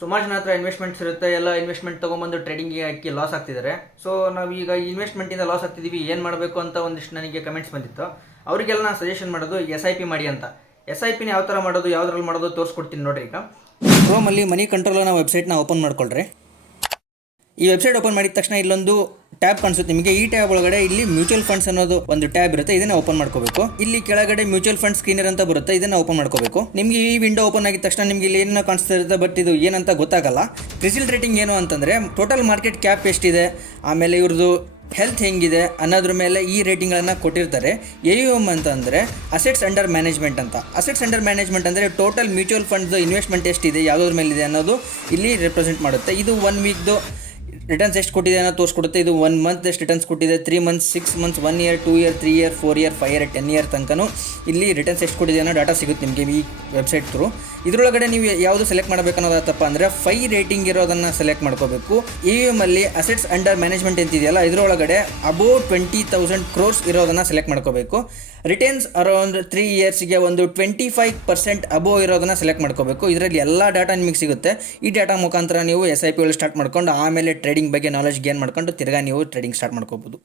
ಸುಮಾರು ಜನ ಹತ್ರ ಇನ್ವೆಸ್ಟ್ಮೆಂಟ್ಸ್ ಇರುತ್ತೆ, ಎಲ್ಲ ಇನ್ವೆಸ್ಟ್ಮೆಂಟ್ ತೊಗೊಂಬಂದು ಟ್ರೇಡಿಂಗಿಗೆ ಹಾಕಿ ಲಾಸ್ ಆಗ್ತಿದ್ದಾರೆ. ಸೊ ನಾವೀಗ ಇನ್ವೆಸ್ಟ್ಮೆಂಟಿಂದ ಲಾಸ್ ಆಗ್ತಿದ್ದೀವಿ, ಏನು ಮಾಡಬೇಕು ಅಂತ ಒಂದಿಷ್ಟು ನನಗೆ ಕಮೆಂಟ್ಸ್ ಬಂದಿತ್ತು. ಅವರಿಗೆಲ್ಲ ನಾನು ಸಜೆಷನ್ ಮಾಡೋದು SIP ಮಾಡಿ ಅಂತ. SIPನ ಯಾವ ಥರ ಮಾಡೋದು, ಯಾವುದ್ರಲ್ಲಿ ಮಾಡೋದು ತೋರಿಸ್ಕೊಡ್ತೀನಿ ನೋಡಿರಿ. ಈಗ ಕ್ರೋಮಲ್ಲಿ ಮನಿ ಕಂಟ್ರೋಲ್ ಅನ್ನೋ ವೆಬ್ಸೈಟ್ನ ಓಪನ್ ಮಾಡ್ಕೊಳ್ರಿ. ಈ ವೆಬ್ಸೈಟ್ ಓಪನ್ ಮಾಡಿದ ತಕ್ಷಣ ಇಲ್ಲೊಂದು ಟ್ಯಾಬ್ ಕಾಣಿಸುತ್ತೆ ನಿಮಗೆ. ಈ ಟ್ಯಾಬ್ ಒಳಗಡೆ ಇಲ್ಲಿ ಮ್ಯೂಚುವಲ್ ಫಂಡ್ಸ್ ಅನ್ನೋದು ಒಂದು ಟ್ಯಾಬ್ ಇರುತ್ತೆ, ಇದನ್ನ ಓಪನ್ ಮಾಡ್ಕೋಬೇಕು. ಇಲ್ಲಿ ಕೆಳಗಡೆ ಮ್ಯೂಚುವಲ್ ಫಂಡ್ ಸ್ಕ್ರೀನರ್ ಅಂತ ಬರುತ್ತೆ, ಇದನ್ನ ಓಪನ್ ಮಾಡ್ಕೋಬೇಕು. ನಿಮಗೆ ಈ ವಿಂಡೋ ಓಪನ್ ಆಗಿದ ತಕ್ಷಣ ನಿಮಗೆ ಇಲ್ಲಿ ಏನೋ ಕಾಣಿಸ್ತಾ ಇರುತ್ತೆ, ಬಟ್ ಇದು ಏನಂತ ಗೊತ್ತಾಗಲ್ಲ. ಕ್ರಿಸಿಲ್ ರೇಟಿಂಗ್ ಏನು ಅಂತಂದ್ರೆ ಟೋಟಲ್ ಮಾರ್ಕೆಟ್ ಕ್ಯಾಪ್ ಎಷ್ಟಿದೆ, ಆಮೇಲೆ ಇವ್ರದ್ದು ಹೆಲ್ತ್ ಹೆಂಗಿದೆ ಅನ್ನೋದ್ರ ಮೇಲೆ ಈ ರೇಟಿಂಗ್ಗಳನ್ನು ಕೊಟ್ಟಿರ್ತಾರೆ. AUM ಅಂತಂದರೆ ಅಸೆಟ್ಸ್ ಅಂಡರ್ ಮ್ಯಾನೇಜ್ಮೆಂಟ್ ಅಂತ. ಅಸೆಟ್ಸ್ ಅಂಡರ್ ಮ್ಯಾನೇಜ್ಮೆಂಟ್ ಅಂದರೆ ಟೋಟಲ್ ಮ್ಯೂಚುವಲ್ ಫಂಡ್ದು ಇನ್ವೆಸ್ಟ್ಮೆಂಟ್ ಎಷ್ಟಿದೆ, ಯಾವುದ್ರ ಮೇಲಿದೆ ಅನ್ನೋದು ಇಲ್ಲಿ ರೆಪ್ರೆಸೆಂಟ್ ಮಾಡುತ್ತೆ. ಇದು 1 ವೀಕ್ದು ರಿಟರ್ನ್ಸ್ ಎಷ್ಟು ಕೊಟ್ಟಿದೆ ಅನ್ನೋ ತೋರಿಸ್ಕೊಡುತ್ತೆ. ಇದು 1 ಮಂತ್ ಎಷ್ಟು ರಿಟರ್ನ್ಸ್ ಕೊಟ್ಟಿದೆ, 3 months, 6 months, 1 year, 2 year, 3 year, 4 year, 5 year, 10 year ತನಕನೂ ಇಲ್ಲಿ ರಿಟರ್ನ್ಸ್ ಎಷ್ಟು ಕೊಟ್ಟಿದೆ ಅನ್ನೋ ಡಾಟಾ ಸಿಗುತ್ತೆ ನಿಮಗೆ ಈ ವೆಬ್ಸೈಟ್ ಥ್ರೂ. ಇದರೊಳಗಡೆ ನೀವು ಯಾವುದು ಸೆಲೆಕ್ಟ್ ಮಾಡಬೇಕನ್ನೋದಪ್ಪ ಅಂದರೆ 5 ರೇಟಿಂಗ್ ಇರೋದನ್ನು ಸೆಲೆಕ್ಟ್ ಮಾಡ್ಕೋಬೇಕು. AUM ಅಲ್ಲಿ ಅಸೆಟ್ಸ್ ಅಂಡರ್ ಮ್ಯಾನೇಜ್ಮೆಂಟ್ ಅಂತಿದೆಯಲ್ಲ, ಇದರೊಳಗಡೆ ಅಬೌವ್ 20,000 crores ಇರೋದನ್ನು ಸೆಲೆಕ್ಟ್ ಮಾಡ್ಕೋಬೇಕು. ರಿಟರ್ನ್ಸ್ ಅರೌಂಡ್ 3 ಇಯರ್ಸ್ಗೆ ಒಂದು 25% ಅಬೋವ್ ಇರೋದನ್ನು ಸೆಲೆಕ್ಟ್ ಮಾಡ್ಕೋಬೇಕು. ಇದರಲ್ಲಿ ಎಲ್ಲ ಡಾಟಾ ನಿಮಗೆ ಸಿಗುತ್ತೆ. ಈ ಡಾಟಾ ಮುಖಾಂತರ ನೀವು SIP ಸ್ಟಾರ್ಟ್ ಮಾಡ್ಕೊಂಡು ಆಮೇಲೆ ಟ್ರೇಡಿಂಗ್ ಬಗ್ಗೆ ನಾಲೆಜ್ ಗೇನ್ ಮಾಡ್ಕೊಂಡು ತಿರ್ಗಾ ನೀವು ಟ್ರೇಡಿಂಗ್ ಸ್ಟಾರ್ಟ್ ಮಾಡ್ಕೋಬೋದು.